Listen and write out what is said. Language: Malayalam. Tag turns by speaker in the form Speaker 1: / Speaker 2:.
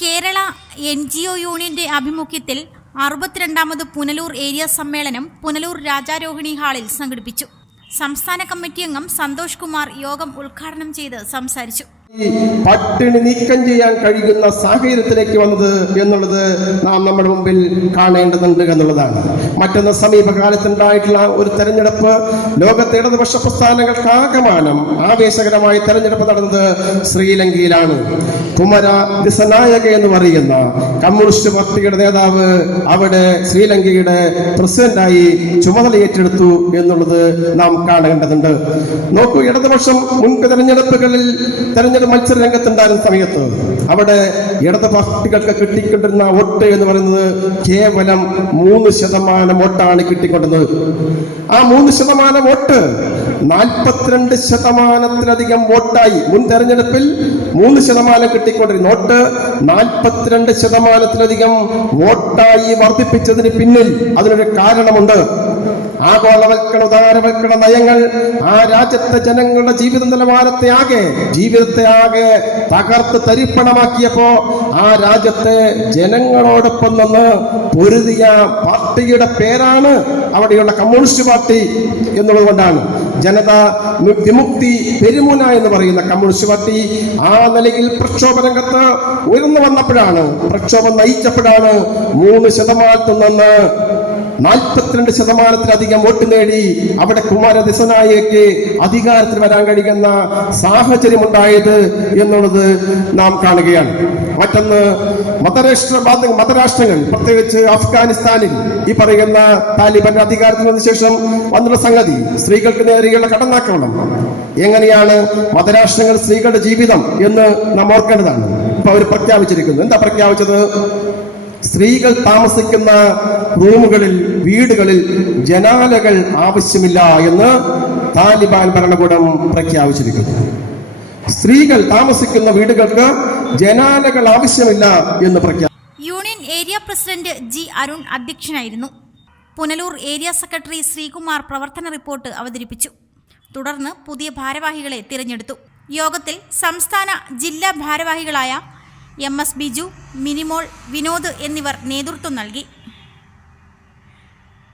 Speaker 1: കേരള എൻ ജി ഒ യൂണിയന്റെ ആഭിമുഖ്യത്തിൽ അറുപത്തിരണ്ടാമത് പുനലൂർ ഏരിയ സമ്മേളനം പുനലൂർ രാജാരോഹിണി ഹാളിൽ സംഘടിപ്പിച്ചു. സംസ്ഥാന കമ്മിറ്റി അംഗം സന്തോഷ് കുമാർ യോഗം ഉദ്ഘാടനം ചെയ്ത് സംസാരിച്ചു.
Speaker 2: പട്ടിണി നീക്കം ചെയ്യാൻ കഴിയുന്ന സാഹചര്യത്തിലേക്ക് വന്നത് എന്നുള്ളത് നാം നമ്മുടെ മുമ്പിൽ കാണേണ്ടതുണ്ട് എന്നുള്ളതാണ്. മറ്റൊന്ന് സമീപകാലത്തുണ്ടായിട്ടുള്ള ഒരു തെരഞ്ഞെടുപ്പ്. ലോകത്തെ ഇടതുപക്ഷ പ്രസ്ഥാനങ്ങൾക്ക് ആകമാനം ആവേശകരമായി തെരഞ്ഞെടുപ്പ് നടന്നത് ശ്രീലങ്കയിലാണ്. കുമര ദിസനായക എന്ന് പറയുന്ന കമ്മ്യൂണിസ്റ്റ് പാർട്ടിയുടെ നേതാവ് അവിടെ ശ്രീലങ്കയുടെ പ്രസിഡന്റായി ചുമതല ഏറ്റെടുത്തു എന്നുള്ളത് നാം കാണേണ്ടതുണ്ട്. നോക്കൂ ഇടതുപക്ഷം മുൻപ് തെരഞ്ഞെടുപ്പുകളിൽ തെരഞ്ഞെടുപ്പ് മത്സര രംഗത്തുണ്ടായിരുന്ന സമയത്ത് അവിടെ ഇടത് പാർട്ടികൾക്ക് കിട്ടിക്കൊണ്ടിരുന്ന വോട്ട് എന്ന് പറയുന്നത് കേവലം മൂന്ന് ശതമാനം വോട്ടാണ് കിട്ടിക്കൊണ്ടത് ആ മൂന്ന് ശതമാനം വോട്ട് നാൽപ്പത്തിരണ്ട് ശതമാനത്തിലധികം വോട്ടായി മുൻ തെരഞ്ഞെടുപ്പിൽ മൂന്ന് ശതമാനം കിട്ടിക്കൊണ്ടിരുന്ന. വോട്ട് നാൽപ്പത്തിരണ്ട് ശതമാനത്തിലധികം വോട്ടായി വർദ്ധിപ്പിച്ചതിന് പിന്നിൽ അതിനൊരു കാരണമുണ്ട്. ആഗോളവൽക്കരണ ഉദാരവൽക്കണ നയങ്ങൾ ആ രാജ്യത്തെ ജനങ്ങളുടെ ജീവിത നിലവാരത്തെ ആകെ ജീവിതത്തെ ആകെ തകർത്ത് തരിപ്പണമാക്കിയപ്പോ ആ രാജ്യത്തെ ജനങ്ങളോടൊപ്പം നിന്ന് പൊരുതിയ പാർട്ടിയുടെ പേരാണ് അവിടെയുള്ള കമ്മ്യൂണിസ്റ്റ് പാർട്ടി എന്നുള്ളത് കൊണ്ടാണ്. ജനത വിമുക്തി പെരുമുന എന്ന് പറയുന്ന കമ്മ്യൂണിസ്റ്റ് പാർട്ടി ആ നിലയിൽ പ്രക്ഷോഭ രംഗത്ത് ഉയർന്നു വന്നപ്പോഴാണ് പ്രക്ഷോഭം നയിച്ചപ്പോഴാണ് മൂന്ന് ശതമാനത്തിൽ നിന്ന് നാൽപ്പത്തിരണ്ട് ശതമാനത്തിലധികം വോട്ട് നേടി അവിടെ കുമാരദിസനായിക്ക് അധികാരത്തിൽ വരാൻ കഴിയുന്ന സാഹചര്യം ഉണ്ടായത് എന്നുള്ളത് നാം കാണുകയാണ്. മറ്റൊന്ന് മതരാഷ്ട്ര മതരാഷ്ട്രങ്ങൾ പ്രത്യേകിച്ച് അഫ്ഗാനിസ്ഥാനിൽ ഈ പറയുന്ന താലിബാന്റെ അധികാരത്തിൽ വന്ന ശേഷം വന്നുള്ള സംഗതി സ്ത്രീകൾക്ക് നേരെയുള്ള കടന്നാക്രമണം. എങ്ങനെയാണ് മതരാഷ്ട്രങ്ങൾ സ്ത്രീകളുടെ ജീവിതം എന്ന് നാം ഓർക്കേണ്ടതാണ്. ഇപ്പൊ അവർ പ്രഖ്യാപിച്ചിരിക്കുന്നു. എന്താ പ്രഖ്യാപിച്ചത്? സ്ത്രീകൾ താമസിക്കുന്ന റൂമുകളിൽ വീടുകളിൽ ജനാലകൾ ആവശ്യമില്ല എന്ന് താലിബാൻ ഭരണകൂടം പ്രഖ്യാപിച്ചിരിക്കുന്നു. സ്ത്രീകൾ താമസിക്കുന്ന വീടുകൾക്ക് ജനാലകൾ ആവശ്യമില്ല എന്ന് പ്രഖ്യാപിച്ചു
Speaker 1: union area president G Arun അധ്യക്ഷനായിരുന്നു. പുനലൂർ ഏരിയ സെക്രട്ടറി ശ്രീകുമാർ പ്രവർത്തന റിപ്പോർട്ട് അവതരിപ്പിച്ചു. തുടർന്ന് പുതിയ ഭാരവാഹികളെ തിരഞ്ഞെടുത്തു. യോഗത്തിൽ സംസ്ഥാന ജില്ലാ ഭാരവാഹികളായ എം എസ് ബിജു മിനിമോൾ വിനോദ് എന്നിവർ നേതൃത്വം നൽകി.